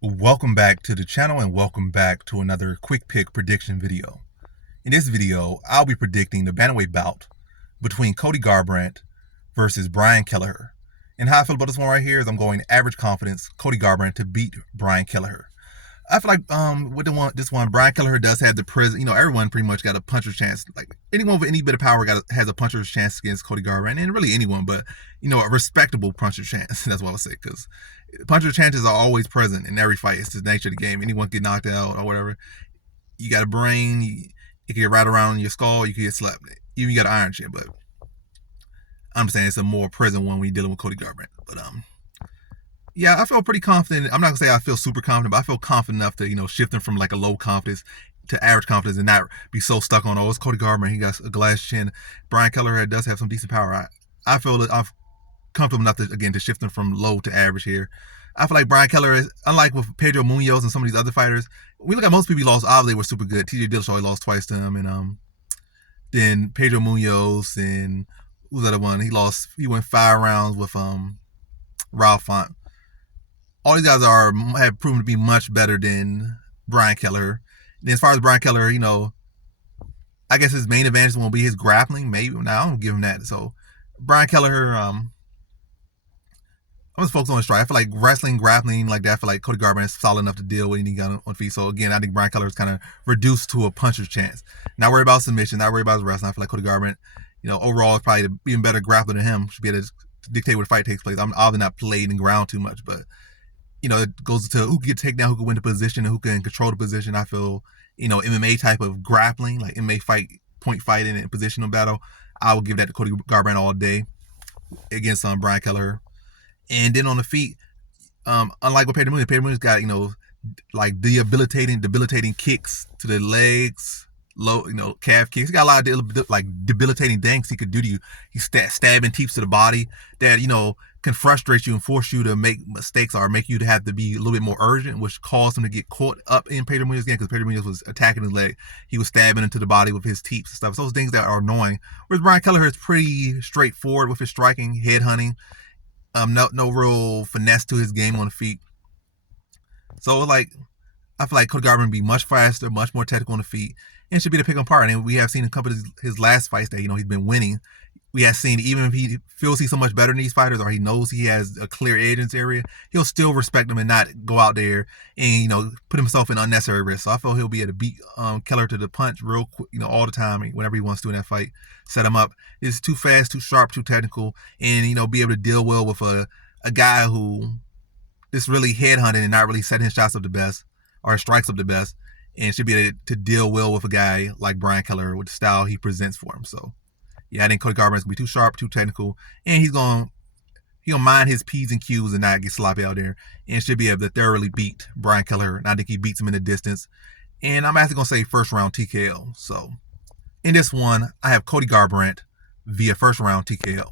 Welcome back to the channel and welcome back to another quick pick prediction video. In this video, I'll be predicting the bantamweight bout between Cody Garbrandt versus Brian Kelleher. And how I feel about this one right here is I'm going average confidence Cody Garbrandt to beat Brian Kelleher. I feel like with this one, Brian Kelleher does have the present. Everyone pretty much got a puncher's chance. Like anyone with any bit of power has a puncher's chance against Cody Garbrandt, and really anyone, but a respectable puncher's chance. That's what I would say, because puncher's chances are always present in every fight. It's the nature of the game. Anyone get knocked out or whatever. You got a brain. You can get right around your skull. You can get slapped. Even you got an iron chin, but I'm saying it's a more present one when you're dealing with Cody Garbrandt. But yeah, I feel pretty confident. I'm not gonna say I feel super confident, but I feel confident enough to, shifting from like a low confidence to average confidence and not be so stuck on, oh, it's Cody Garbrandt, he got a glass chin. Brian Kelleher does have some decent power. I feel that I'm comfortable enough to shifting from low to average here. I feel like Brian Kelleher is, unlike with Pedro Munoz and some of these other fighters, we look at most people he lost, obviously were super good. TJ Dillashaw, he lost twice to him, and then Pedro Munoz, and who's the other one? He went 5 rounds with Ralph Font. All these guys have proven to be much better than Brian Kelleher. And as far as Brian Kelleher, I guess his main advantage will be his grappling. Maybe now I don't give him that. So Brian Kelleher, I'm just focused on his strike. I feel like wrestling, grappling like that. I feel like Cody Garbrandt is solid enough to deal with any gun on feet. So again, I think Brian Kelleher is kind of reduced to a puncher's chance. Not worried about submission, not worried about his wrestling. I feel like Cody Garbrandt, overall is probably the even better grappler than him. Should be able to dictate where the fight takes place. I'm obviously not played in ground too much, but it goes to who can get taken down, who can win the position, and who can control the position. I feel, MMA type of grappling, like MMA point fighting and positional battle, I will give that to Cody Garbrandt all day against Brian Kelleher. And then on the feet, unlike with Pedro Munoz got, like debilitating kicks to the legs, low, calf kicks. He got a lot of like debilitating danks he could do to you. He's stabbing teeps to the body that, can frustrate you and force you to make mistakes or make you to have to be a little bit more urgent, which caused him to get caught up in Pedro Munoz again, because Pedro Munoz was attacking his leg. He was stabbing into the body with his teeps and stuff. So those things that are annoying. Whereas Brian Kelleher is pretty straightforward with his striking, head hunting. No real finesse to his game on the feet. So I feel like Cody Garbrandt would be much faster, much more technical on the feet, and should be the pick on part. And we have seen in a couple of his last fights that he's been winning. We have seen even if he feels he's so much better than these fighters, or he knows he has a clear edge in this area, he'll still respect them and not go out there and put himself in unnecessary risk. So I feel he'll be able to beat Kelleher to the punch real quick, all the time, whenever he wants to in that fight. Set him up. It's too fast, too sharp, too technical, and be able to deal well with a guy who is really headhunting and not really setting his shots up the best or his strikes up the best, and should be able to deal well with a guy like Brian Kelleher with the style he presents for him. So yeah, I think Cody Garbrandt's gonna be too sharp, too technical, and he'll mind his P's and Q's and not get sloppy out there, and should be able to thoroughly beat Brian Kelleher. And I think he beats him in the distance. And I'm actually gonna say first round TKO. So in this one, I have Cody Garbrandt via first round TKO.